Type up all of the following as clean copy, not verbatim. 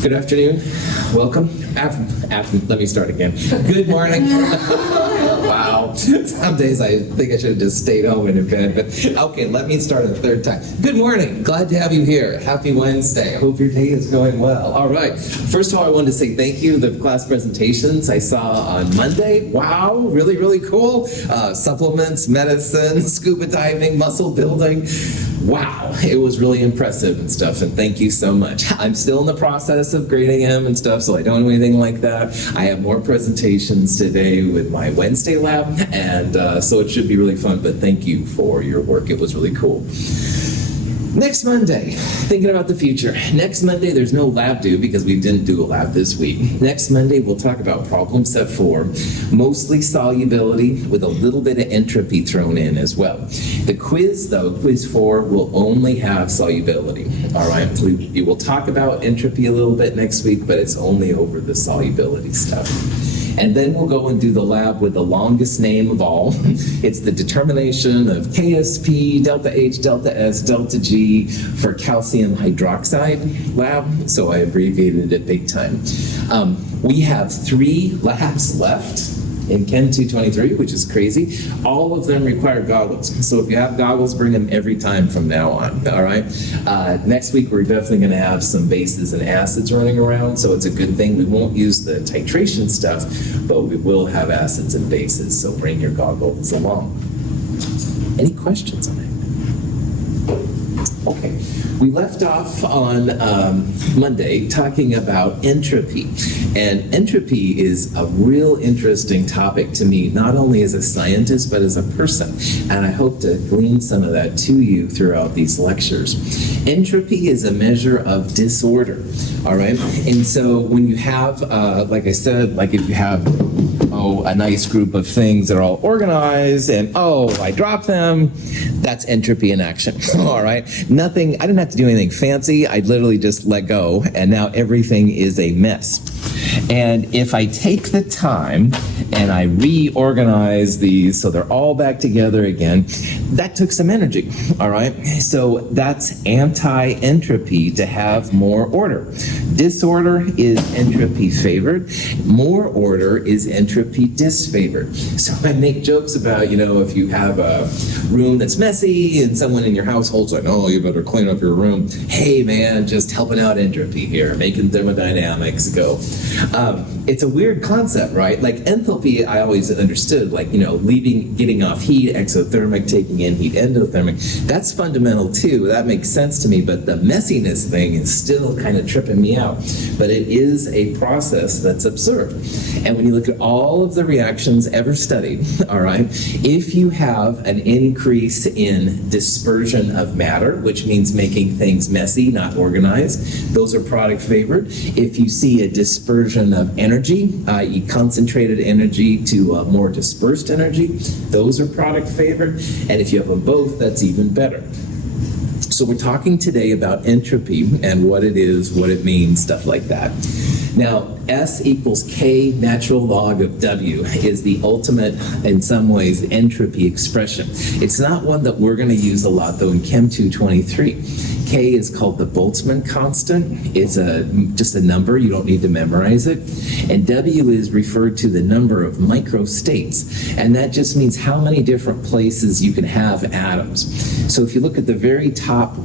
Good afternoon. Welcome. Let me start again. Good morning. Wow. Some days I think I should have just stayed home and in bed, but okay, let me start a third time. Good morning. Glad to have you here. Happy Wednesday. I hope your day is going well. All right. First of all, I wanted to say thank you. The class presentations I saw on Monday. Wow. Really, really cool. Supplements, medicine, scuba diving, muscle building. Wow. It was really impressive and stuff, and thank you so much. I'm still in the process of grading them and stuff, so I don't do anything like that. I have more presentations today with my Wednesday lab, and so it should be really fun, but thank you for your work. It was really cool. Next Monday, thinking about the future. Next Monday, there's no lab due because we didn't do a lab this week. Next Monday, we'll talk about problem set 4, mostly solubility with a little bit of entropy thrown in as well. The quiz, though, quiz 4, will only have solubility. All right, we will talk about entropy a little bit next week, but it's only over the solubility stuff. And then we'll go and do the lab with the longest name of all. It's the determination of KSP, delta H, delta S, delta G for calcium hydroxide lab. So I abbreviated it big time. We have 3 labs left in Chem 223, which is crazy. All of them require goggles. So if you have goggles, bring them every time from now on, all right? Next week, we're definitely gonna have some bases and acids running around, so it's a good thing. We won't use the titration stuff, but we will have acids and bases, so bring your goggles along. Any questions on it? Okay, we left off on Monday talking about entropy. And entropy is a real interesting topic to me, not only as a scientist, but as a person. And I hope to glean some of that to you throughout these lectures. Entropy is a measure of disorder, all right? And so when you have, like I said, like if you have, a nice group of things that are all organized and, I dropped them, that's entropy in action, all right? Nothing, I didn't have to do anything fancy. I literally just let go, and now everything is a mess. And if I take the time and I reorganize these so they're all back together again, that took some energy, all right? So that's anti-entropy, to have more order. Disorder is entropy favored. More order is entropy disfavored. So I make jokes about, if you have a room that's messy and someone in your household's like, you better clean up your room. Hey man, just helping out entropy here, making thermodynamics go. It's a weird concept, right? Like enthalpy, I always understood, like, getting off heat, exothermic, taking in heat, endothermic. That's fundamental too. That makes sense to me, but the messiness thing is still kind of tripping me out. But it is a process that's observed. And when you look at all of the reactions ever studied, all right, if you have an increase in dispersion of matter, which means making things messy, not organized, those are product favored. If you see a dispersion of energy, i.e. concentrated energy to more dispersed energy, those are product favored. And if you have them both, that's even better. So we're talking today about entropy and what it is, what it means, stuff like that. Now, S equals K natural log of W is the ultimate, in some ways, entropy expression. It's not one that we're going to use a lot, though, in Chem 223. K is called the Boltzmann constant. It's just a number. You don't need to memorize it. And W is referred to the number of microstates. And that just means how many different places you can have atoms. So if you look at the very top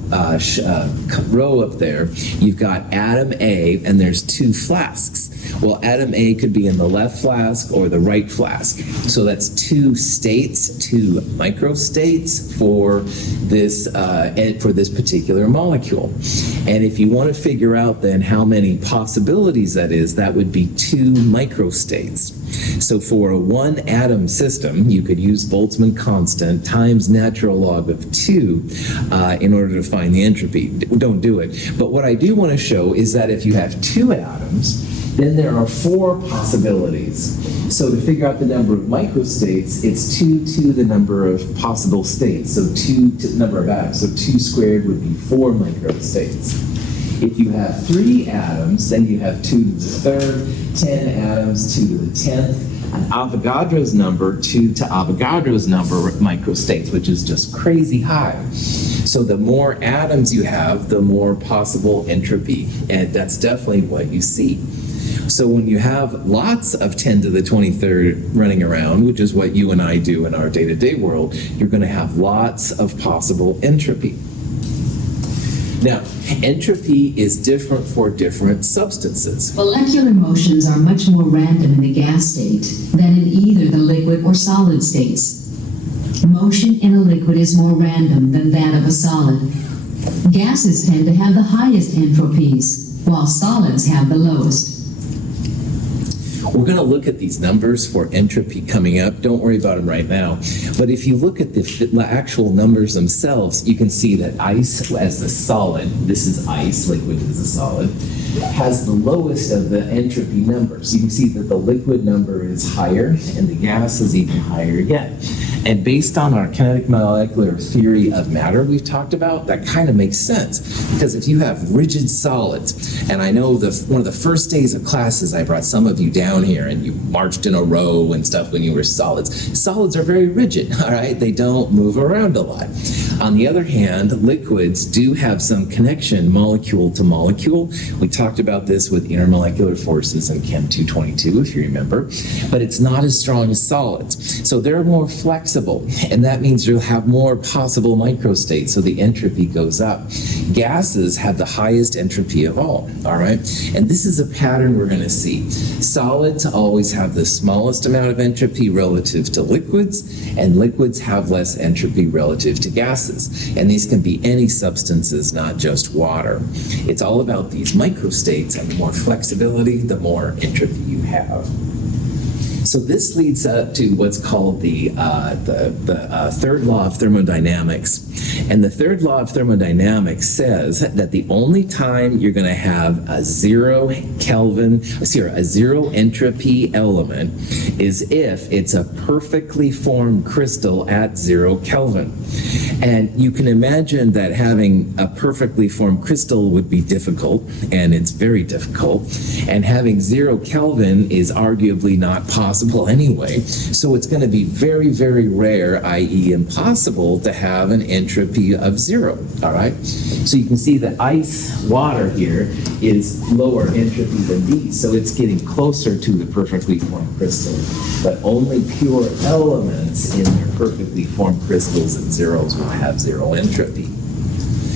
row up there, you've got atom A, and there's 2 flasks. Well, atom A could be in the left flask or the right flask. So that's 2 states, 2 microstates for this particular molecule. And if you want to figure out then how many possibilities that is, that would be 2 microstates. So for a 1 atom system, you could use Boltzmann constant times natural log of 2 in order to find the entropy. Don't do it. But what I do want to show is that if you have 2 atoms, then there are 4 possibilities. So to figure out the number of microstates, it's 2 to the number of possible states. So 2 to the number of atoms. So 2 squared would be 4 microstates. If you have 3 atoms, then you have 2 to the 3rd, 10 atoms, 2 to the 10th. an Avogadro's number to Avogadro's number microstates, which is just crazy high. So the more atoms you have, the more possible entropy, and that's definitely what you see. So when you have lots of 10 to the 23rd running around, which is what you and I do in our day-to-day world, you're going to have lots of possible entropy. Now, entropy is different for different substances. Molecular motions are much more random in the gas state than in either the liquid or solid states. Motion in a liquid is more random than that of a solid. Gases tend to have the highest entropies, while solids have the lowest. We're going to look at these numbers for entropy coming up. Don't worry about them right now. But if you look at the actual numbers themselves, you can see that ice as a solid, this is ice, liquid is a solid, has the lowest of the entropy numbers. You can see that the liquid number is higher and the gas is even higher yet. And based on our kinetic molecular theory of matter we've talked about, that kind of makes sense. Because if you have rigid solids, and I know one of the first days of classes I brought some of you down here and you marched in a row and stuff when you were solids. Solids are very rigid, all right? They don't move around a lot. On the other hand, liquids do have some connection molecule to molecule. We talked about this with intermolecular forces in Chem 222, if you remember, but it's not as strong as solids. So they're more flexible, and that means you'll have more possible microstates, so the entropy goes up. Gases have the highest entropy of all right? And this is a pattern we're going to see. Solids always have the smallest amount of entropy relative to liquids, and liquids have less entropy relative to gases. And these can be any substances, not just water. It's all about these microstates, and the more flexibility, the more entropy you have. So this leads up to what's called the third law of thermodynamics. And the third law of thermodynamics says that the only time you're going to have a zero entropy element is if it's a perfectly formed crystal at 0 Kelvin. And you can imagine that having a perfectly formed crystal would be difficult, and it's very difficult. And having 0 Kelvin is arguably not possible anyway. So it's going to be very, very rare, i.e. impossible, to have an entropy of 0, all right? So you can see that ice water here is lower entropy than these, so it's getting closer to the perfectly formed crystal. But only pure elements in their perfectly formed crystals at zeros will have 0 entropy.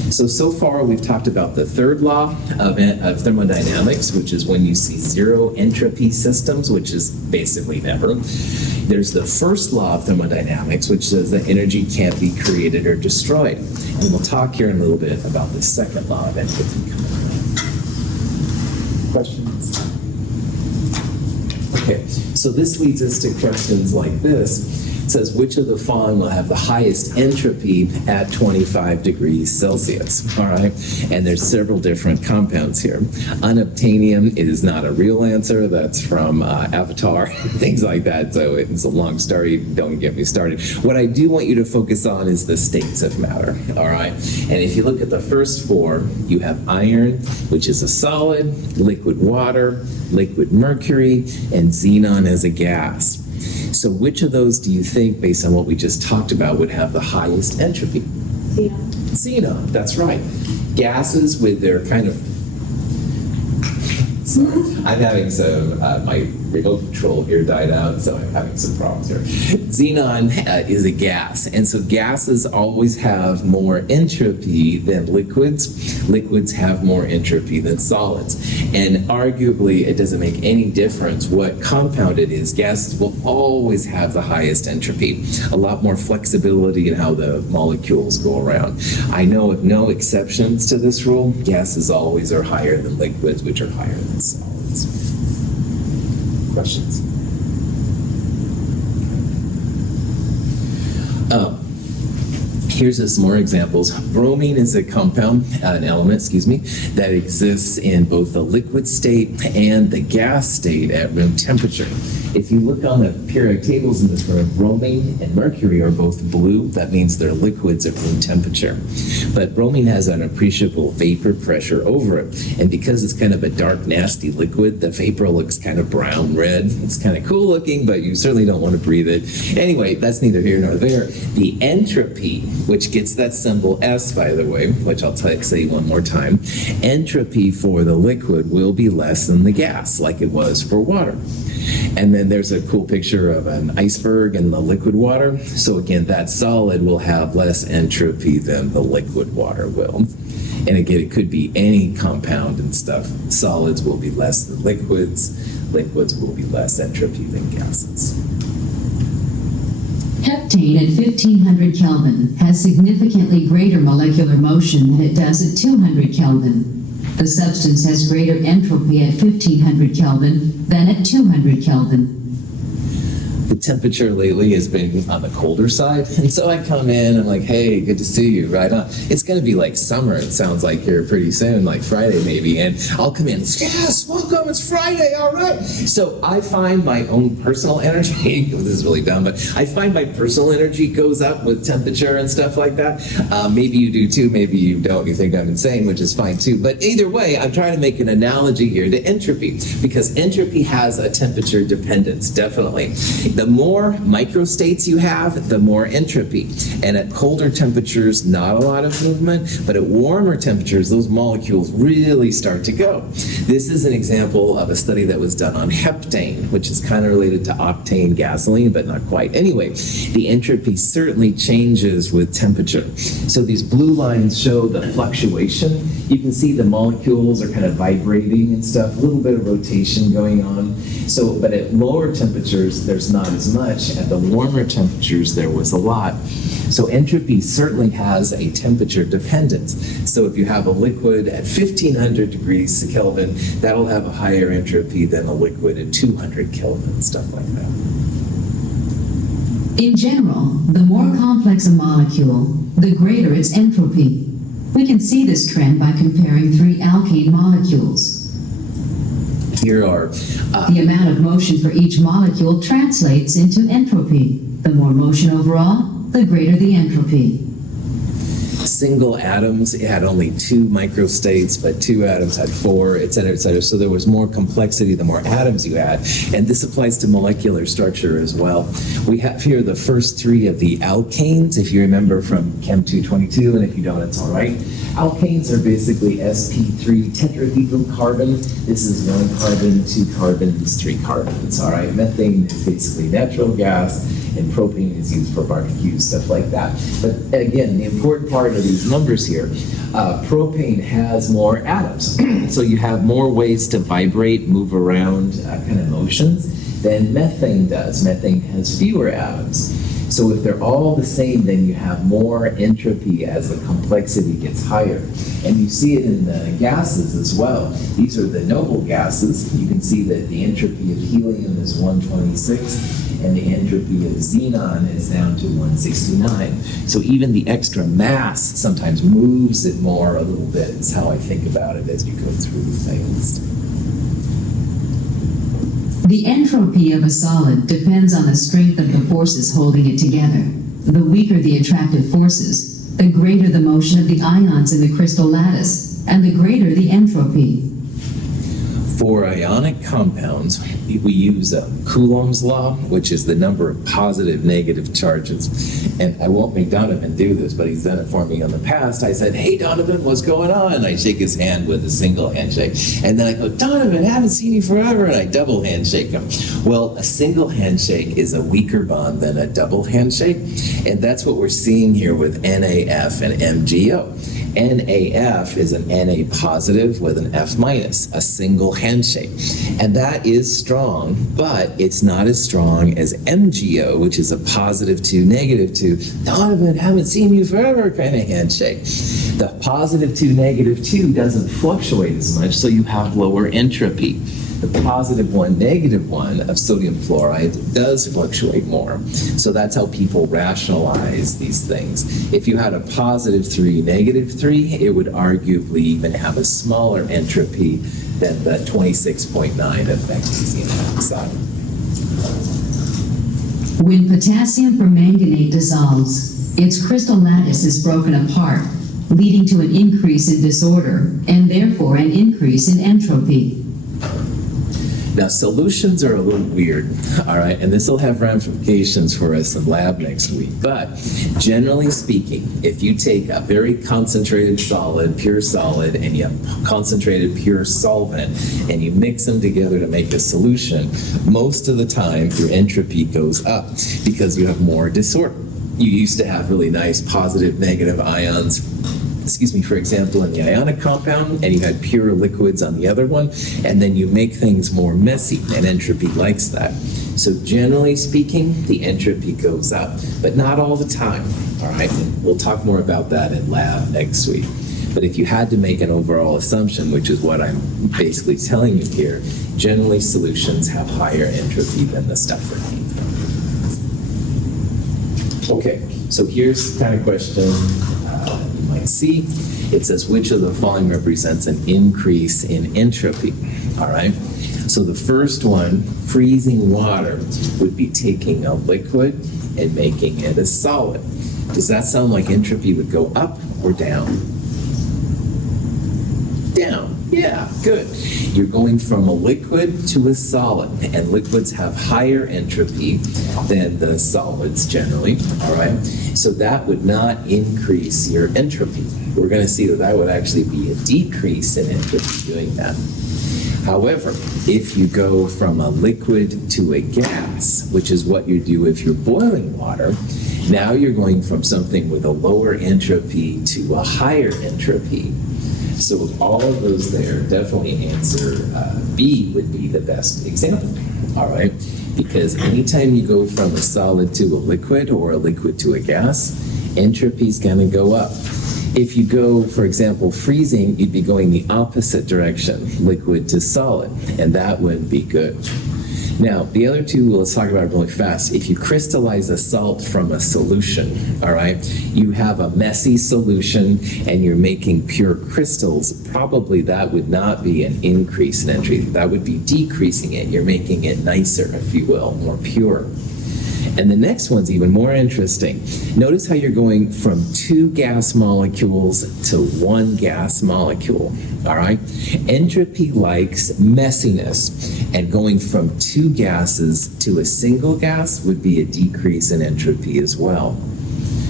So far we've talked about the third law of thermodynamics, which is when you see 0 entropy systems, which is basically never. There's the first law of thermodynamics, which says that energy can't be created or destroyed. And we'll talk here in a little bit about the second law of entropy coming up. Questions? Okay, so this leads us to questions like this. It says, which of the following will have the highest entropy at 25 degrees Celsius? All right, and there's several different compounds here. Unobtainium is not a real answer. That's from Avatar, things like that. So it's a long story. Don't get me started. What I do want you to focus on is the states of matter. All right, and if you look at the first 4, you have iron, which is a solid, liquid water, liquid mercury, and xenon as a gas. So which of those do you think, based on what we just talked about, would have the highest entropy? Xenon. Xenon, that's right. Gases with their kind of... Sorry, I'm having some, my remote control here died out, so I'm having some problems here. Xenon is a gas, and so gases always have more entropy than liquids. Liquids have more entropy than solids. And arguably, it doesn't make any difference what compound it is. Gases will always have the highest entropy. A lot more flexibility in how the molecules go around. I know of no exceptions to this rule. Gases always are higher than liquids, which are higher than solids. Questions? Here's some more examples. Bromine is a compound, an element, that exists in both the liquid state and the gas state at room temperature. If you look on the periodic tables in this room, bromine and mercury are both blue. That means they're liquids at room temperature. But bromine has an appreciable vapor pressure over it. And because it's kind of a dark, nasty liquid, the vapor looks kind of brown red. It's kind of cool looking, but you certainly don't want to breathe it. Anyway, that's neither here nor there. The entropy, which gets that symbol S, by the way, which I'll say one more time, entropy for the liquid will be less than the gas, like it was for water. And then there's a cool picture of an iceberg in the liquid water. So again, that solid will have less entropy than the liquid water will. And again, it could be any compound and stuff. Solids will be less than liquids. Liquids will be less entropy than gases. Heptane at 1500 Kelvin has significantly greater molecular motion than it does at 200 Kelvin. The substance has greater entropy at 1500 Kelvin than at 200 Kelvin. The temperature lately has been on the colder side, and so I come in, I'm like, hey, good to see you, right on. It's going to be like summer, it sounds like here pretty soon, like Friday maybe, and I'll come in, yes, welcome, it's Friday, all right. So I find my own personal energy, this is really dumb, but I find my personal energy goes up with temperature and stuff like that. Maybe you do too, maybe you don't, you think I'm insane, which is fine too, but either way, I'm trying to make an analogy here to entropy, because entropy has a temperature dependence, definitely. The more microstates you have, the more entropy. And at colder temperatures, not a lot of movement, but at warmer temperatures, those molecules really start to go. This is an example of a study that was done on heptane, which is kind of related to octane gasoline, but not quite. Anyway, the entropy certainly changes with temperature. So these blue lines show the fluctuation. You can see the molecules are kind of vibrating and stuff, a little bit of rotation going on. So, but at lower temperatures, there's not as much. At the warmer temperatures, there was a lot. So entropy certainly has a temperature dependence. So if you have a liquid at 1500 degrees Kelvin, that'll have a higher entropy than a liquid at 200 Kelvin, stuff like that. In general, the more complex a molecule, the greater its entropy. We can see this trend by comparing three alkane molecules. Here are the amount of motion for each molecule translates into entropy. The more motion overall, the greater the entropy. Single atoms had only 2 microstates, but 2 atoms had 4, et cetera, et cetera. So there was more complexity the more atoms you had. And this applies to molecular structure as well. We have here the first 3 of the alkanes, if you remember from Chem 222, and if you don't, it's all right. Alkanes are basically sp3 tetrahedral carbon. This is 1 carbon, 2 carbons, 3 carbons, all right? Methane is basically natural gas, and propane is used for barbecue, stuff like that. But again, the important part of these numbers here, propane has more atoms. So you have more ways to vibrate, move around, kind of motions than methane does. Methane has fewer atoms. So if they're all the same, then you have more entropy as the complexity gets higher. And you see it in the gases as well. These are the noble gases. You can see that the entropy of helium is 126, and the entropy of xenon is down to 169. So even the extra mass sometimes moves it more a little bit, is how I think about it as you go through things. The entropy of a solid depends on the strength of the forces holding it together. The weaker the attractive forces, the greater the motion of the ions in the crystal lattice, and the greater the entropy. For ionic compounds, we use Coulomb's law, which is the number of positive, negative charges. And I won't make Donovan do this, but he's done it for me in the past. I said, hey, Donovan, what's going on? And I shake his hand with a single handshake. And then I go, Donovan, haven't seen you forever. And I double handshake him. Well, a single handshake is a weaker bond than a double handshake. And that's what we're seeing here with NaF and MgO. NaF is an Na positive with an F minus, a single handshake. And that is strong, but it's not as strong as MgO, which is a positive 2, negative 2. Donovan, haven't seen you forever kind of handshake. The positive 2, negative 2 doesn't fluctuate as much, so you have lower entropy. The positive one, negative one of sodium fluoride does fluctuate more. So that's how people rationalize these things. If you had a positive 3, negative 3, it would arguably even have a smaller entropy than the 26.9 of magnesium oxide. When potassium permanganate dissolves, its crystal lattice is broken apart, leading to an increase in disorder, and therefore an increase in entropy. Now, solutions are a little weird, all right, and this will have ramifications for us in lab next week. But generally speaking, if you take a very concentrated solid, pure solid, and you have concentrated pure solvent, and you mix them together to make a solution, most of the time your entropy goes up because you have more disorder. You used to have really nice positive, negative ions, for example, in the ionic compound, and you had pure liquids on the other one, and then you make things more messy, and entropy likes that. So generally speaking, the entropy goes up, but not all the time, all right? We'll talk more about that in lab next week. But if you had to make an overall assumption, which is what I'm basically telling you here, generally solutions have higher entropy than the stuff that came from. Okay, so here's the kind of question you might see. It says, which of the following represents an increase in entropy? All right. So the first one, freezing water, would be taking a liquid and making it a solid. Does that sound like entropy would go up or down? Down. Yeah, good. You're going from a liquid to a solid, and liquids have higher entropy than the solids generally, all right? So that would not increase your entropy. We're going to see that that would actually be a decrease in entropy doing that. However, if you go from a liquid to a gas, which is what you do if you're boiling water, now you're going from something with a lower entropy to a higher entropy. So with all of those there, definitely answer B would be the best example, all right? Because anytime you go from a solid to a liquid or a liquid to a gas, entropy is going to go up. If you go, for example, freezing, you'd be going the opposite direction, liquid to solid, and that wouldn't be good. Now, the other two, let's talk about it really fast. If you crystallize a salt from a solution, all right, you have a messy solution and you're making pure crystals, probably that would not be an increase in entropy. That would be decreasing it. You're making it nicer, if you will, more pure. And the next one's even more interesting. Notice how you're going from 2 gas molecules to 1 gas molecule, all right? Entropy likes messiness, and going from 2 gases to a single gas would be a decrease in entropy as well.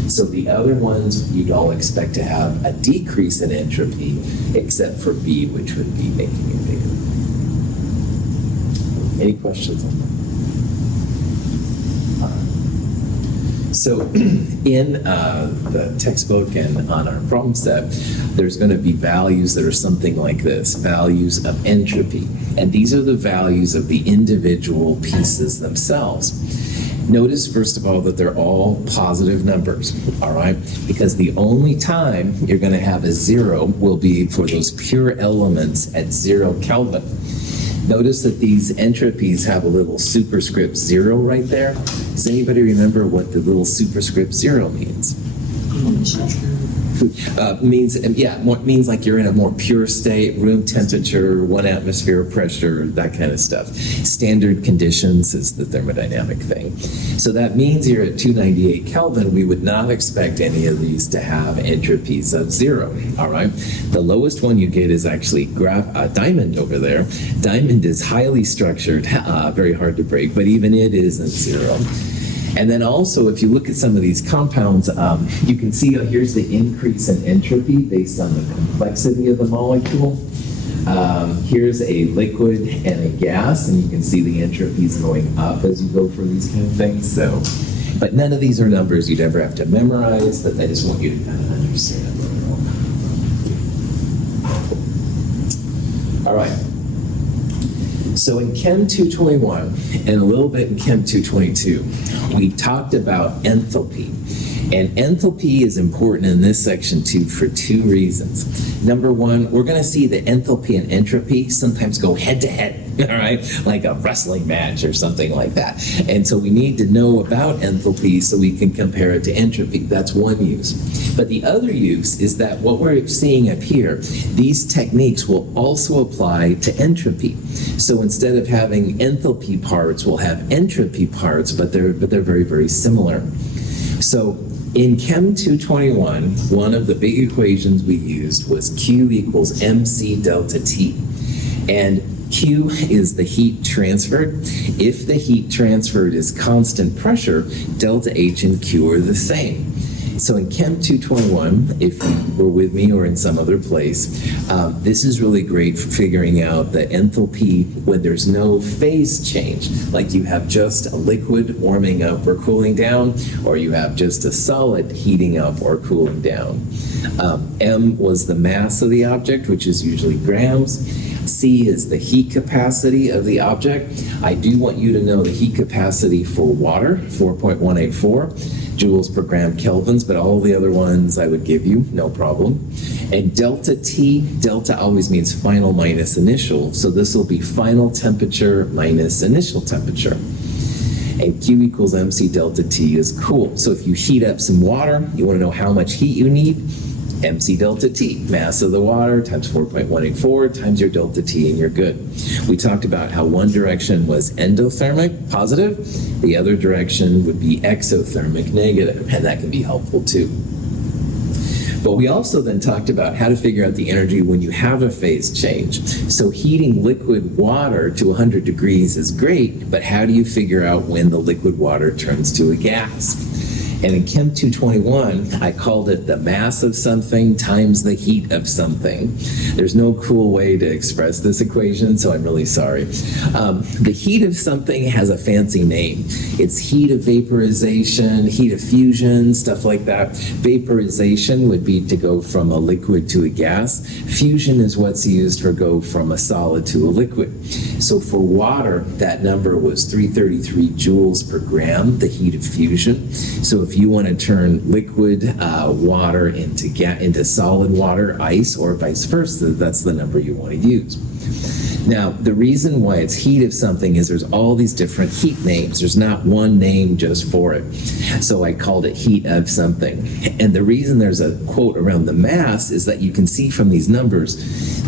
So the other ones, you'd all expect to have a decrease in entropy, except for B, which would be making it bigger. Any questions on that? So in the textbook and on our problem set, there's going to be values that are something like this, values of entropy. And these are the values of the individual pieces themselves. Notice, first of all, that they're all positive numbers, all right? Because the only time you're going to have a 0 will be for those pure elements at 0 Kelvin. Notice that these entropies have a little superscript 0 right there. Does anybody remember what the little superscript 0 means? Means like you're in a more pure state, room temperature, 1 atmosphere of pressure, that kind of stuff. Standard conditions is the thermodynamic thing. So that means you're at 298 Kelvin, we would not expect any of these to have entropies of 0, all right? The lowest one you get is actually diamond over there. Diamond is highly structured, very hard to break, but even it isn't 0. And then also, if you look at some of these compounds, you can see here's the increase in entropy based on the complexity of the molecule. Here's a liquid and a gas, and you can see the entropies going up as you go for these kind of things. So, but none of these are numbers you'd ever have to memorize, but I just want you to kind of understand where they're all. All right. So in Chem 221 and a little bit in Chem 222, we talked about enthalpy. And enthalpy is important in this section too for two reasons. Number one, we're going to see that enthalpy and entropy sometimes go head to head, all right, like a wrestling match or something like that. And so we need to know about enthalpy so we can compare it to entropy. That's one use. But the other use is that what we're seeing up here, these techniques will also apply to entropy. So instead of having enthalpy parts, we'll have entropy parts, but they're very, very similar. So in Chem 221, one of the big equations we used was Q equals mc delta T. And Q is the heat transferred. If the heat transferred is constant pressure, delta H and Q are the same. So in Chem 221, if you were with me or in some other place, this is really great for figuring out the enthalpy when there's no phase change, like you have just a liquid warming up or cooling down, or you have just a solid heating up or cooling down. M was the mass of the object, which is usually grams. C is the heat capacity of the object. I do want you to know the heat capacity for water, 4.184 joules per gram kelvins, but all the other ones I would give you, no problem. And delta T, delta always means final minus initial, so this will be final temperature minus initial temperature. And Q equals mc delta T is cool. So if you heat up some water, you want to know how much heat you need, mc delta T, mass of the water times 4.184 times your delta T, and you're good. We talked about how one direction was endothermic, positive, the other direction would be exothermic, negative, and that can be helpful too. But we also then talked about how to figure out the energy when you have a phase change. So heating liquid water to 100 degrees is great, but how do you figure out when the liquid water turns to a gas? And in Chem 221, I called it the mass of something times the heat of something. There's no cool way to express this equation, so I'm really sorry. The heat of something has a fancy name. It's heat of vaporization, heat of fusion, stuff like that. Vaporization would be to go from a liquid to a gas. Fusion is what's used for go from a solid to a liquid. So for water, that number was 333 joules per gram, the heat of fusion. So if you want to turn liquid water into solid water, ice, or vice versa, that's the number you want to use. Now, the reason why it's heat of something is there's all these different heat names. There's not one name just for it. So I called it heat of something. And the reason there's a quote around the mass is that you can see from these numbers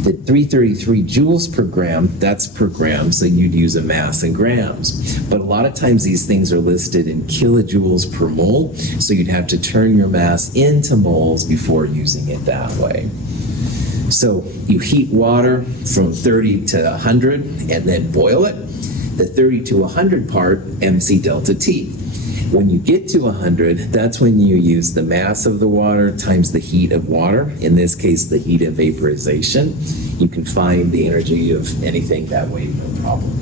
that 333 joules per gram, that's per gram, so you'd use a mass in grams. But a lot of times these things are listed in kilojoules per mole, so you'd have to turn your mass into moles before using it that way. So you heat water from 30 to 100 and then boil it. The 30 to 100 part, mc delta T. When you get to 100, that's when you use the mass of the water times the heat of water, in this case the heat of vaporization. You can find the energy of anything that way, no problem.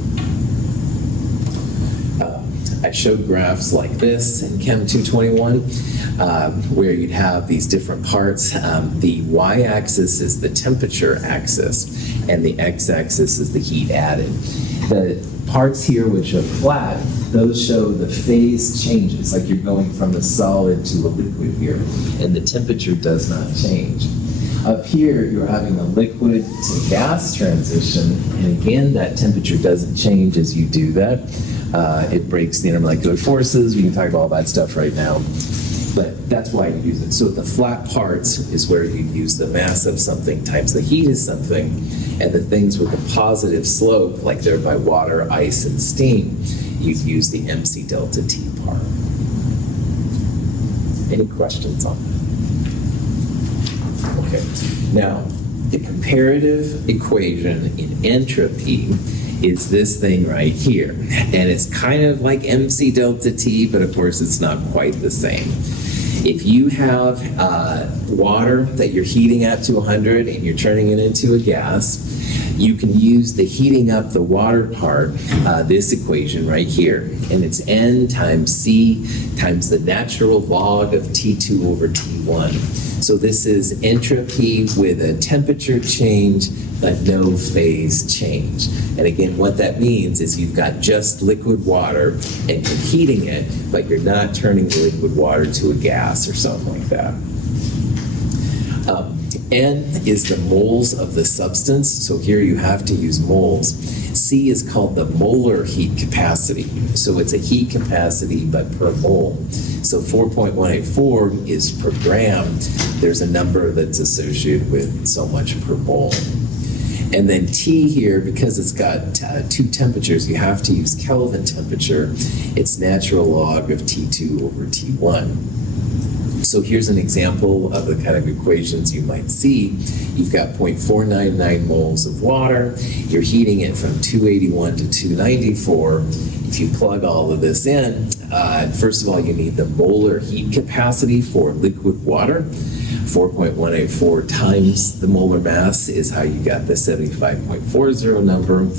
I showed graphs like this in Chem 221, where you'd have these different parts. The y-axis is the temperature axis, and the x-axis is the heat added. The parts here which are flat, those show the phase changes, like you're going from a solid to a liquid here, and the temperature does not change. Up here, you're having a liquid to gas transition, and again, that temperature doesn't change as you do that. It breaks the intermolecular forces. We can talk about all that stuff right now, but that's why you use it. So the flat parts is where you use the mass of something times the heat of something, and the things with a positive slope, like they're by water, ice, and steam, you'd use the mc delta T part. Any questions on that? Okay, now the comparative equation in entropy is this thing right here. And it's kind of like mc delta T, but of course it's not quite the same. If you have water that you're heating up to 100 and you're turning it into a gas, you can use the heating up the water part, this equation right here, and it's N times C times the natural log of T2 over T1. So this is entropy with a temperature change, but no phase change. And again, what that means is you've got just liquid water and you're heating it, but you're not turning the liquid water to a gas or something like that. N is the moles of the substance, so here you have to use moles. C is called the molar heat capacity, so it's a heat capacity but per mole. So 4.184 is per gram. There's a number that's associated with so much per mole. And then T here, because it's got two temperatures, you have to use Kelvin temperature. It's natural log of T2 over T1. So here's an example of the kind of equations you might see. You've got 0.499 moles of water. You're heating it from 281 to 294. If you plug all of this in, first of all, you need the molar heat capacity for liquid water. 4.184 times the molar mass is how you got the 75.40 number.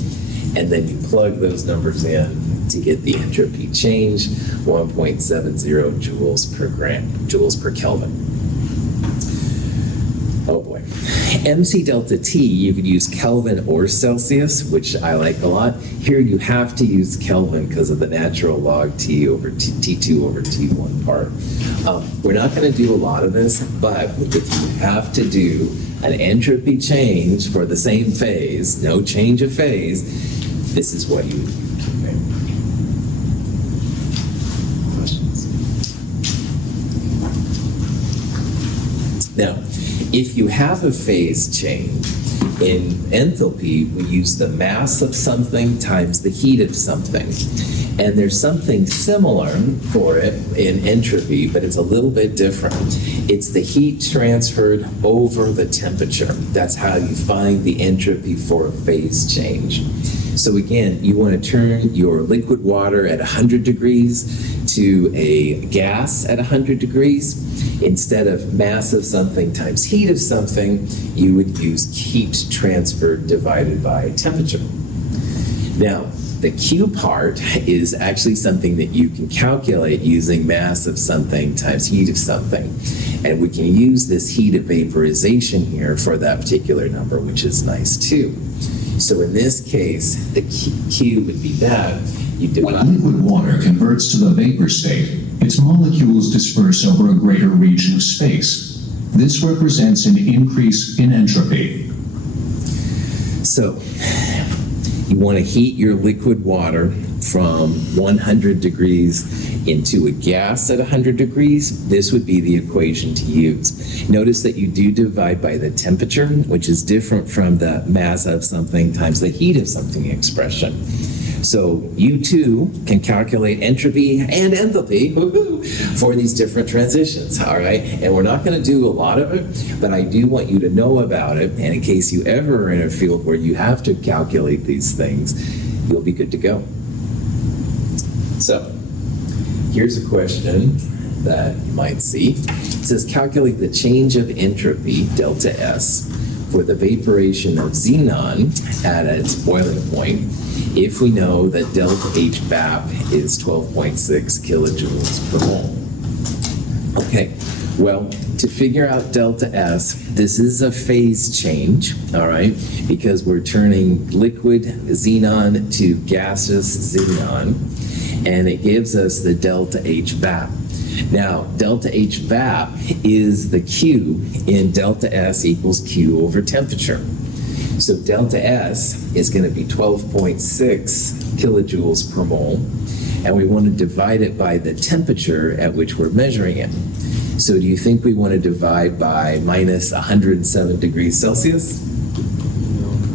And then you plug those numbers in to get the entropy change, 1.70 joules per Kelvin. Oh boy. mCdelta T, you could use Kelvin or Celsius, which I like a lot. Here you have to use Kelvin because of the natural log T over T2 over T1 part. We're not going to do a lot of this, but if you have to do an entropy change for the same phase, no change of phase, this is what you would use. Now, if you have a phase change, in enthalpy, we use the mass of something times the heat of something. And there's something similar for it in entropy, but it's a little bit different. It's the heat transferred over the temperature. That's how you find the entropy for a phase change. So again, you want to turn your liquid water at 100 degrees to a gas at 100 degrees. Instead of mass of something times heat of something, you would use heat transferred divided by temperature. Now, the Q part is actually something that you can calculate using mass of something times heat of something. And we can use this heat of vaporization here for that particular number, which is nice too. So in this case, the Q would be that. When liquid water converts to the vapor state, its molecules disperse over a greater region of space. This represents an increase in entropy. So, you want to heat your liquid water from 100 degrees into a gas at 100 degrees. This would be the equation to use. Notice that you do divide by the temperature, which is different from the mass of something times the heat of something expression. So you too can calculate entropy and enthalpy for these different transitions, all right? And we're not going to do a lot of it, but I do want you to know about it. And in case you ever are in a field where you have to calculate these things, you'll be good to go. So here's a question that you might see. It says calculate the change of entropy, delta S, for the vaporation of xenon at its boiling point if we know that delta H VAP is 12.6 kilojoules per mole. Okay, well, to figure out delta S, this is a phase change, all right, because we're turning liquid xenon to gaseous xenon, and it gives us the delta H VAP. Now, delta H VAP is the Q in delta S equals Q over temperature. So delta S is going to be 12.6 kilojoules per mole, and we want to divide it by the temperature at which we're measuring it. So do you think we want to divide by minus 107 degrees Celsius?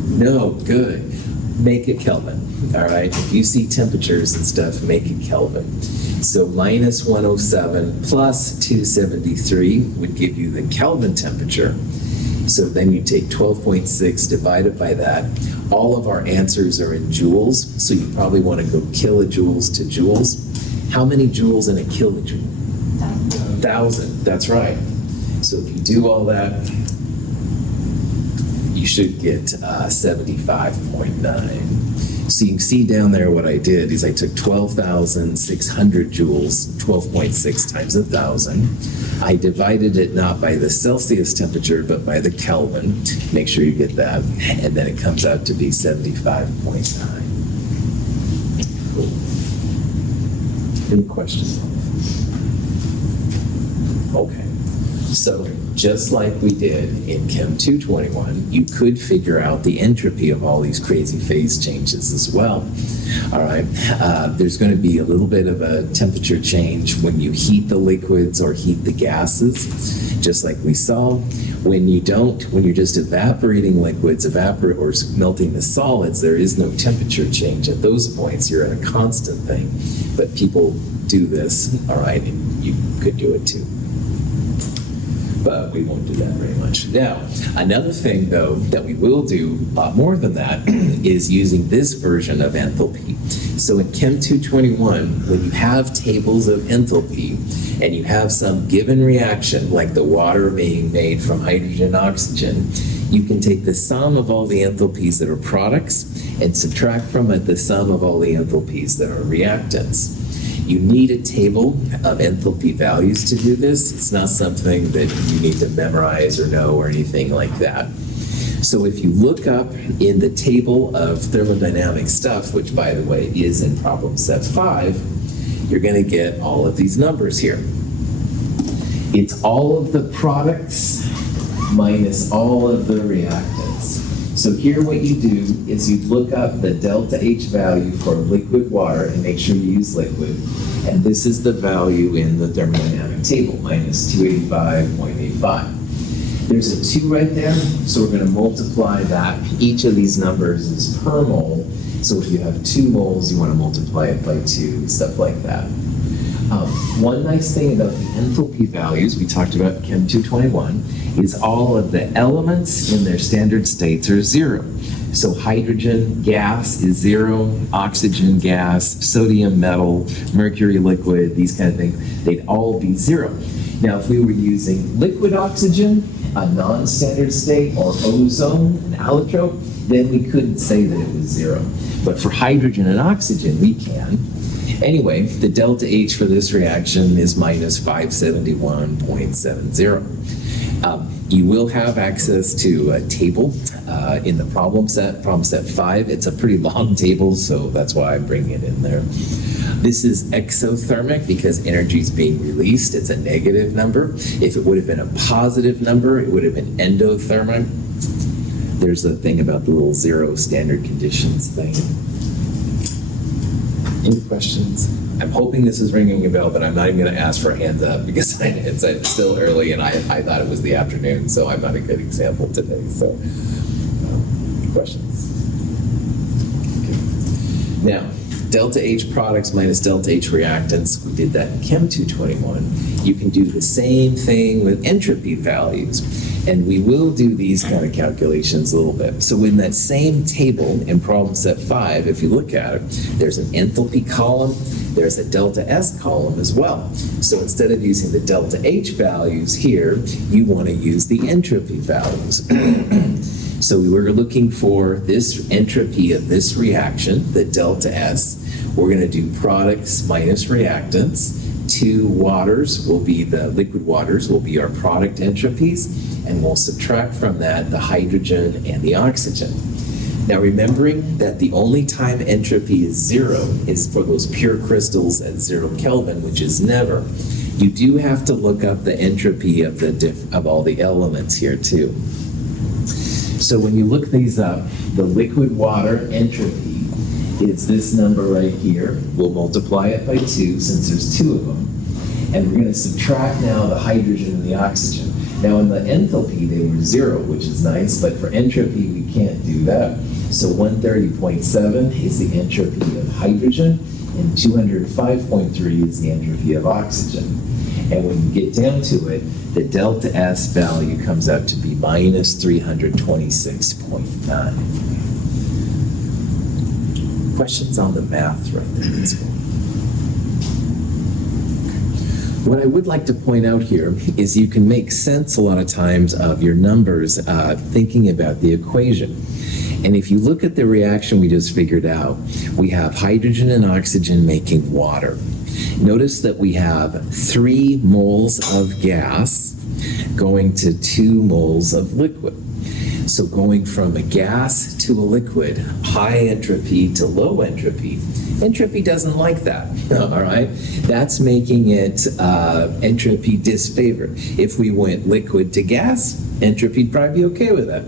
No, good. Make it Kelvin, all right? If you see temperatures and stuff, make it Kelvin. So minus 107 plus 273 would give you the Kelvin temperature. So then you take 12.6 divided by that. All of our answers are in joules, so you probably want to go kilojoules to joules. How many joules in a kilojoule? 1,000, that's right. So if you do all that, you should get 75.9. So you can see down there what I did is I took 12,600 joules, 12.6 times 1,000. I divided it not by the Celsius temperature, but by the Kelvin. Make sure you get that. And then it comes out to be 75.9. Any questions? Okay. So just like we did in Chem 221, you could figure out the entropy of all these crazy phase changes as well. All right. There's going to be a little bit of a temperature change when you heat the liquids or heat the gases, just like we saw. When you don't, when you're just evaporating liquids, or melting the solids, there is no temperature change at those points. You're at a constant thing. But people do this, all right, and you could do it too. But we won't do that very much. Now, another thing, though, that we will do a lot more than that is using this version of enthalpy. So in Chem 221, when you have tables of enthalpy and you have some given reaction, like the water being made from hydrogen and oxygen, you can take the sum of all the enthalpies that are products and subtract from it the sum of all the enthalpies that are reactants. You need a table of enthalpy values to do this. It's not something that you need to memorize or know or anything like that. So if you look up in the table of thermodynamic stuff, which by the way is in problem set 5, you're going to get all of these numbers here. It's all of the products minus all of the reactants. So here what you do is you look up the delta H value for liquid water and make sure you use liquid. And this is the value in the thermodynamic table, minus 285.85. There's a 2 right there, so we're going to multiply that. Each of these numbers is per mole. So if you have 2 moles, you want to multiply it by 2, stuff like that. One nice thing about the enthalpy values we talked about in Chem 221 is all of the elements in their standard states are 0. So hydrogen gas is 0, oxygen gas, sodium metal, mercury liquid, these kind of things, they'd all be 0. Now if we were using liquid oxygen, a non-standard state, or ozone, an allotrope, then we couldn't say that it was 0. But for hydrogen and oxygen, we can. Anyway, the delta H for this reaction is minus 571.70. You will have access to a table in the problem set 5. It's a pretty long table, so that's why I'm bringing it in there. This is exothermic because energy is being released. It's a negative number. If it would have been a positive number, it would have been endothermic. There's a thing about the little 0 standard conditions thing. Any questions? I'm hoping this is ringing a bell, but I'm not even going to ask for hands up because it's still early and I thought it was the afternoon, so I'm not a good example today. So, questions? Okay. Now, delta H products minus delta H reactants, we did that in Chem 221. You can do the same thing with entropy values. And we will do these kind of calculations a little bit. So in that same table in problem set 5, if you look at it, there's an enthalpy column, there's a delta S column as well. So instead of using the delta H values here, you want to use the entropy values. So we were looking for this entropy of this reaction, the delta S. We're going to do products minus reactants. 2 waters will be the liquid waters will be our product entropies, and we'll subtract from that the hydrogen and the oxygen. Now remembering that the only time entropy is 0 is for those pure crystals at 0 Kelvin, which is never. You do have to look up the entropy of of all the elements here too. So when you look these up, the liquid water entropy is this number right here. We'll multiply it by 2 since there's 2 of them. And we're going to subtract now the hydrogen and the oxygen. Now in the enthalpy, they were 0, which is nice, but for entropy, we can't do that. So 130.7 is the entropy of hydrogen, and 205.3 is the entropy of oxygen. And when you get down to it, the delta S value comes out to be minus 326.9. Questions on the math right there? Let's go. What I would like to point out here is you can make sense a lot of times of your numbers thinking about the equation. And if you look at the reaction we just figured out, we have hydrogen and oxygen making water. Notice that we have 3 moles of gas going to 2 moles of liquid. So going from a gas to a liquid, high entropy to low entropy, entropy doesn't like that, all right? That's making it entropy disfavored. If we went liquid to gas, entropy would probably be okay with that.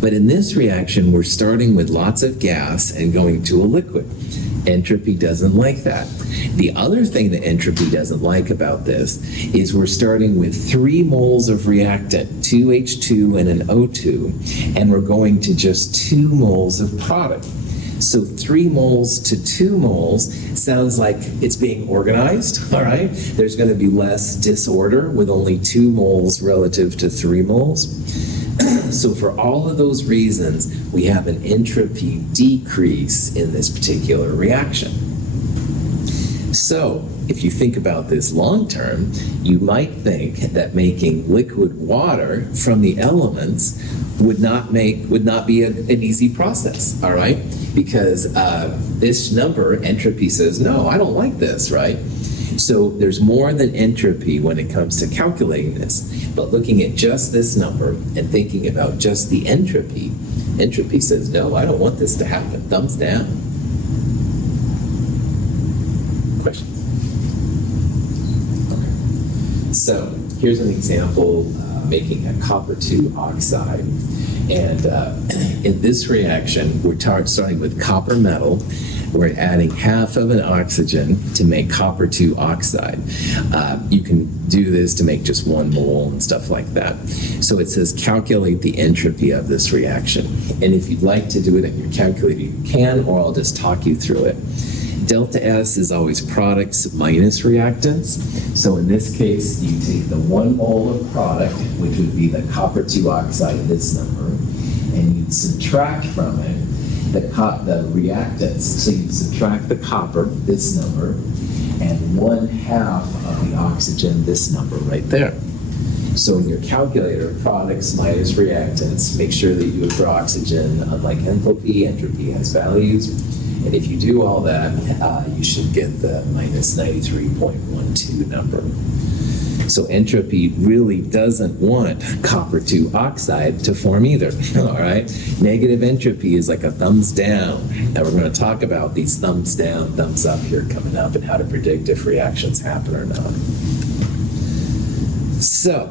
But in this reaction, we're starting with lots of gas and going to a liquid. Entropy doesn't like that. The other thing that entropy doesn't like about this is we're starting with 3 moles of reactant, 2 H2 and an O2, and we're going to just 2 moles of product. So 3 moles to 2 moles sounds like it's being organized, all right? There's going to be less disorder with only 2 moles relative to 3 moles. So for all of those reasons, we have an entropy decrease in this particular reaction. So if you think about this long term, you might think that making liquid water from the elements would not be an easy process, all right? Because this number, entropy, says, no, I don't like this, right? So there's more than entropy when it comes to calculating this. But looking at just this number and thinking about just the entropy, entropy says, no, I don't want this to happen. Thumbs down. Questions? Okay. So here's an example making a copper 2 oxide. And in this reaction, we're starting with copper metal. We're adding half of an oxygen to make copper 2 oxide. You can do this to make just 1 mole and stuff like that. So it says calculate the entropy of this reaction. And if you'd like to do it in your calculator, you can, or I'll just talk you through it. Delta S is always products minus reactants. So in this case, you take the 1 mole of product, which would be the copper 2 oxide, this number, and you'd subtract from it the reactants. So you subtract the copper, this number, and 1/2 of the oxygen, this number right there. So in your calculator, products minus reactants, make sure that you do it for oxygen. Unlike enthalpy, entropy has values. And if you do all that, you should get the minus 93.12 number. So entropy really doesn't want copper 2 oxide to form either, all right? Negative entropy is like a thumbs down. Now we're going to talk about these thumbs down, thumbs up here coming up and how to predict if reactions happen or not. So,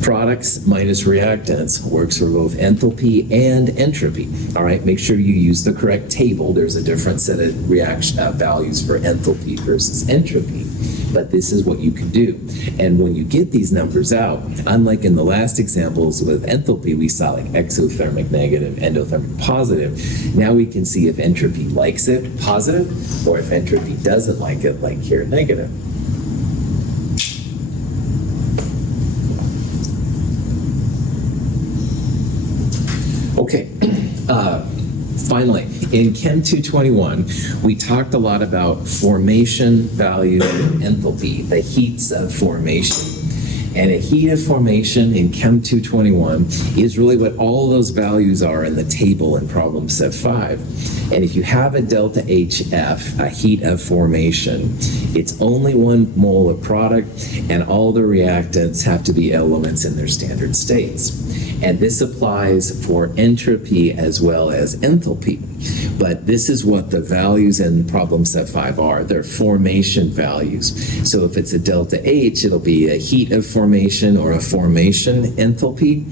products minus reactants works for both enthalpy and entropy. All right, make sure you use the correct table. There's a different set of reaction values for enthalpy versus entropy, but this is what you can do. And when you get these numbers out, unlike in the last examples with enthalpy, we saw like exothermic negative, endothermic positive. Now we can see if entropy likes it, positive, or if entropy doesn't like it, like here, negative. Okay, finally, in Chem 221, we talked a lot about formation value and enthalpy, the heats of formation. And a heat of formation in Chem 221 is really what all those values are in the table in problem set 5. And if you have a delta HF, a heat of formation, it's only 1 mole of product, and all the reactants have to be elements in their standard states. And this applies for entropy as well as enthalpy. But this is what the values in problem set 5 are. They're formation values. So if it's a delta H, it'll be a heat of formation or a formation enthalpy.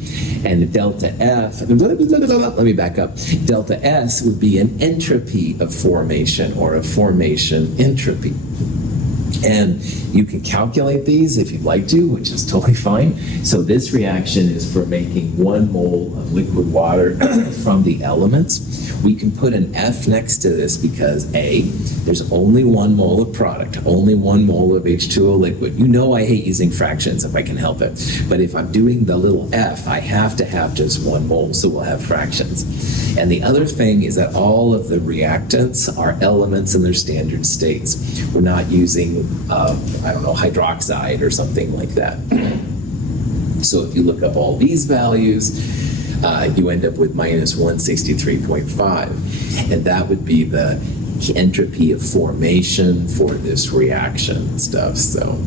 And a delta F, let me back up. Delta S would be an entropy of formation or a formation entropy. And you can calculate these if you'd like to, which is totally fine. So this reaction is for making 1 mole of liquid water from the elements. We can put an F next to this because A, there's only 1 mole of product, only 1 mole of H2O liquid. You know I hate using fractions if I can help it. But if I'm doing the little F, I have to have just 1 mole, so we'll have fractions. And the other thing is that all of the reactants are elements in their standard states. We're not using, hydroxide or something like that. So if you look up all these values, you end up with minus 163.5. And that would be the entropy of formation for this reaction and stuff. So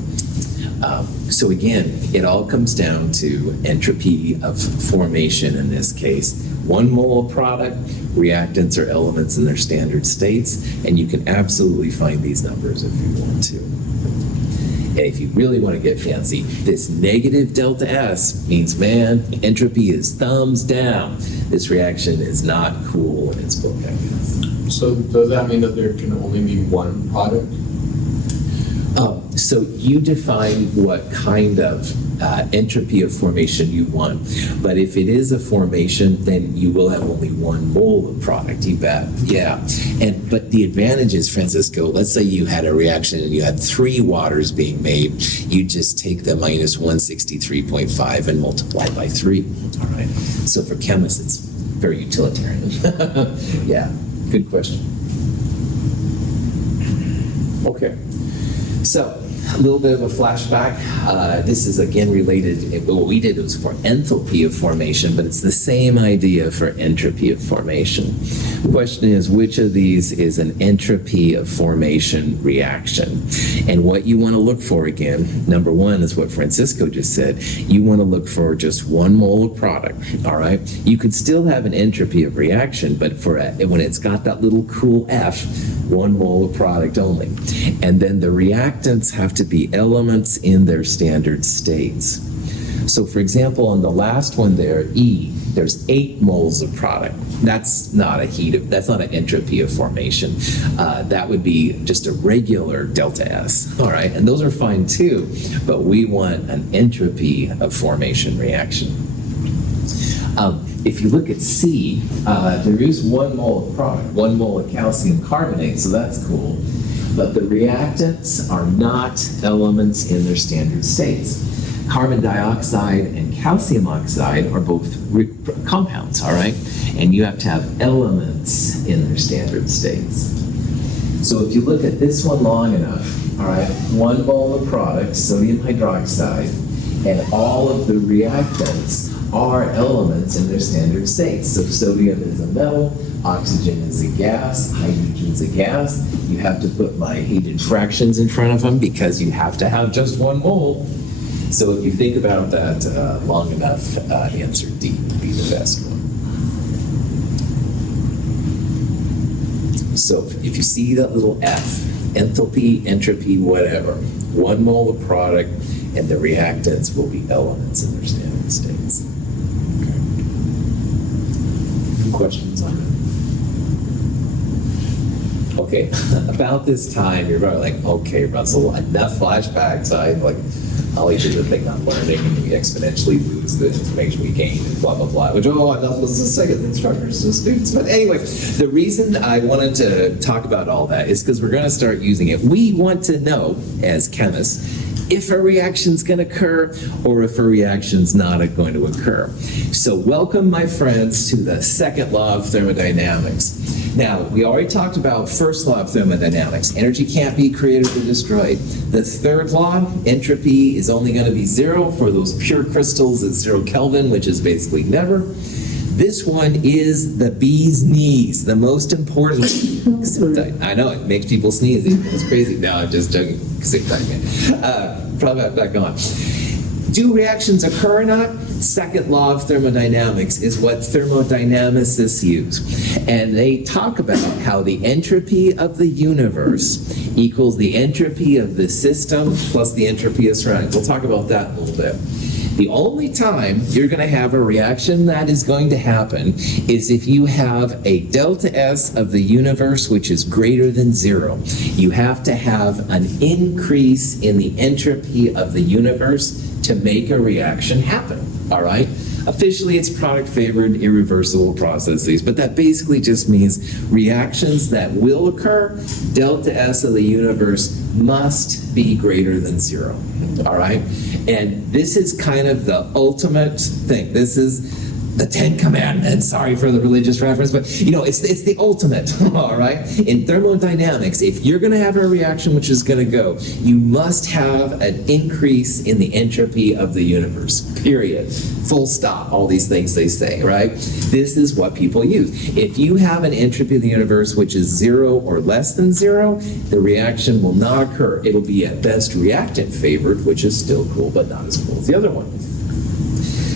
again, it all comes down to entropy of formation in this case. 1 mole of product, reactants are elements in their standard states, and you can absolutely find these numbers if you want to. And if you really want to get fancy, this negative delta S means, man, entropy is thumbs down. This reaction is not cool in its book, I guess. So does that mean that there can only be one product? So you define what kind of entropy of formation you want. But if it is a formation, then you will have only 1 mole of product, you bet. Yeah. But the advantage is, Francisco, let's say you had a reaction and you had 3 waters being made. You just take the minus 163.5 and multiply by 3. All right. So for chemists, it's very utilitarian. Yeah. Good question. Okay. So, a little bit of a flashback. This is again related, what we did was for enthalpy of formation, but it's the same idea for entropy of formation. The question is, which of these is an entropy of formation reaction? And what you want to look for again, number 1 is what Francisco just said. You want to look for just 1 mole of product, all right? You could still have an entropy of reaction, but for when it's got that little cool F, 1 mole of product only. And then the reactants have to be elements in their standard states. So for example, on the last one there, E, there's 8 moles of product. That's not that's not an entropy of formation. That would be just a regular delta S, all right? And those are fine too, but we want an entropy of formation reaction. If you look at C, there is 1 mole of product, 1 mole of calcium carbonate, so that's cool. But the reactants are not elements in their standard states. Carbon dioxide and calcium oxide are both compounds, all right? And you have to have elements in their standard states. So if you look at this one long enough, all right, 1 mole of product, sodium hydroxide, and all of the reactants are elements in their standard states. So sodium is a metal, oxygen is a gas, hydrogen is a gas. You have to put my hated fractions in front of them because you have to have just 1 mole. So if you think about that long enough, answer D would be the best one. So if you see that little F, enthalpy, entropy, whatever, 1 mole of product, and the reactants will be elements in their standard states. Questions on it? Okay, about this time, you're probably like, okay, Russell, enough flashbacks. I'll eat the thing I'm learning, and we exponentially lose the information we gain, and blah, blah, blah, which, I thought was the second instructors to students. But anyway, the reason I wanted to talk about all that is because we're going to start using it. We want to know, as chemists, if a reaction's going to occur or if a reaction's not going to occur. So welcome, my friends, to the second law of thermodynamics. Now, we already talked about first law of thermodynamics. Energy can't be created or destroyed. The third law, entropy is only going to be 0 for those pure crystals at 0 Kelvin, which is basically never. This one is the bee's knees, the most important. I know, it makes people sneeze. It's crazy. No, I'm just joking. Probably back on. Do reactions occur or not? Second law of thermodynamics is what thermodynamicists use. And they talk about how the entropy of the universe equals the entropy of the system plus the entropy of surroundings. We'll talk about that in a little bit. The only time you're going to have a reaction that is going to happen is if you have a delta S of the universe which is greater than 0. You have to have an increase in the entropy of the universe to make a reaction happen, all right? Officially, it's product-favored, irreversible processes, but that basically just means reactions that will occur, delta S of the universe must be greater than 0, all right? And this is kind of the ultimate thing. This is the Ten Commandments. Sorry for the religious reference, but it's the ultimate. All right. In thermodynamics, if you're going to have a reaction which is going to go, you must have an increase in the entropy of the universe. Period. Full stop. All these things they say. Right. This is what people use. If you have an entropy of the universe which is 0 or less than 0, the reaction will not occur. It'll be at best reactant favored, which is still cool, but not as cool as the other one.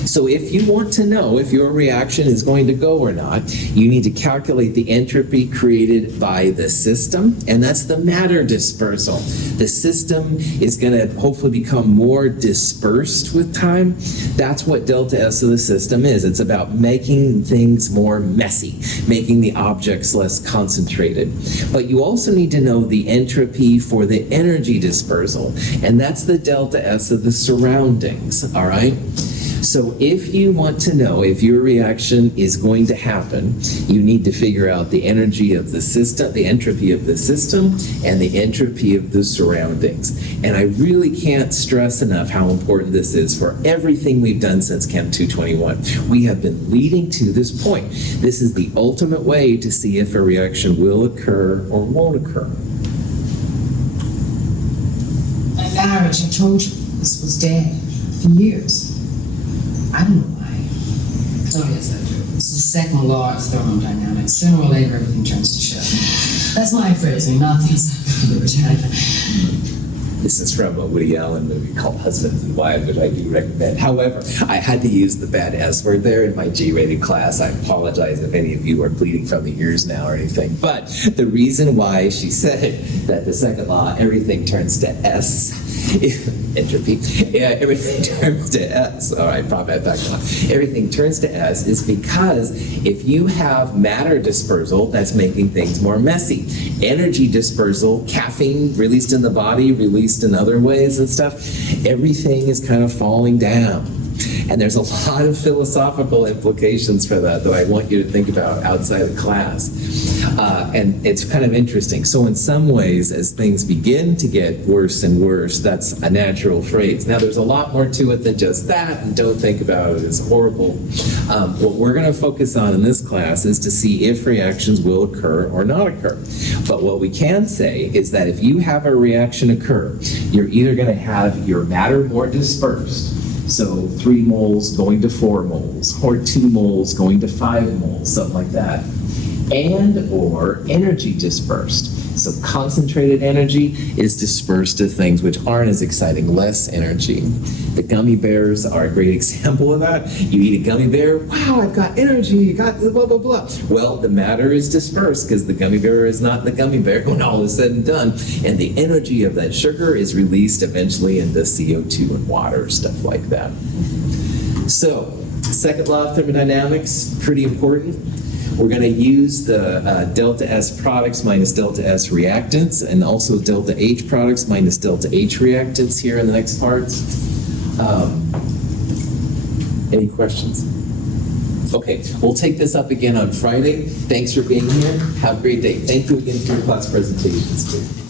So if you want to know if your reaction is going to go or not, you need to calculate the entropy created by the system, and that's the matter dispersal. The system is going to hopefully become more dispersed with time. That's what delta S of the system is. It's about making things more messy, making the objects less concentrated. But you also need to know the entropy for the energy dispersal, and that's the delta S of the surroundings, all right? So if you want to know if your reaction is going to happen, you need to figure out the energy of the system, the entropy of the system, and the entropy of the surroundings. And I really can't stress enough how important this is for everything we've done since Chem 221. We have been leading to this point. This is the ultimate way to see if a reaction will occur or won't occur. My marriage, I told you, this was dead for years. I don't know why. Oh, yes, I do. It's the second law of thermodynamics. Sooner or later, everything turns to shit. That's my phrasing, not the encyclopedia. This is from a Woody Allen movie called Husbands and Wives, which I do recommend. However, I had to use the bad S word there in my G-rated class. I apologize if any of you are bleeding from the ears now or anything. But the reason why she said that the second law, everything turns to S, entropy, everything turns to S. All right, prop that back on. Everything turns to S is because if you have matter dispersal, that's making things more messy. Energy dispersal, caffeine released in the body, released in other ways and stuff, everything is kind of falling down. And there's a lot of philosophical implications for that, though I want you to think about outside of class. And it's kind of interesting. So in some ways, as things begin to get worse and worse, that's a natural phrase. Now, there's a lot more to it than just that, and don't think about it as horrible. What we're going to focus on in this class is to see if reactions will occur or not occur. But what we can say is that if you have a reaction occur, you're either going to have your matter more dispersed, so 3 moles going to 4 moles, or 2 moles going to 5 moles, something like that, and or energy dispersed. So concentrated energy is dispersed to things which aren't as exciting, less energy. The gummy bears are a great example of that. You eat a gummy bear, wow, I've got energy, you got blah, blah, blah. Well, the matter is dispersed because the gummy bear is not the gummy bear when all is said and done. And the energy of that sugar is released eventually into CO2 and water, stuff like that. So, second law of thermodynamics, pretty important. We're going to use the delta S products minus delta S reactants, and also delta H products minus delta H reactants here in the next parts. Any questions? Okay, we'll take this up again on Friday. Thanks for being here. Have a great day. Thank you again for your class presentations.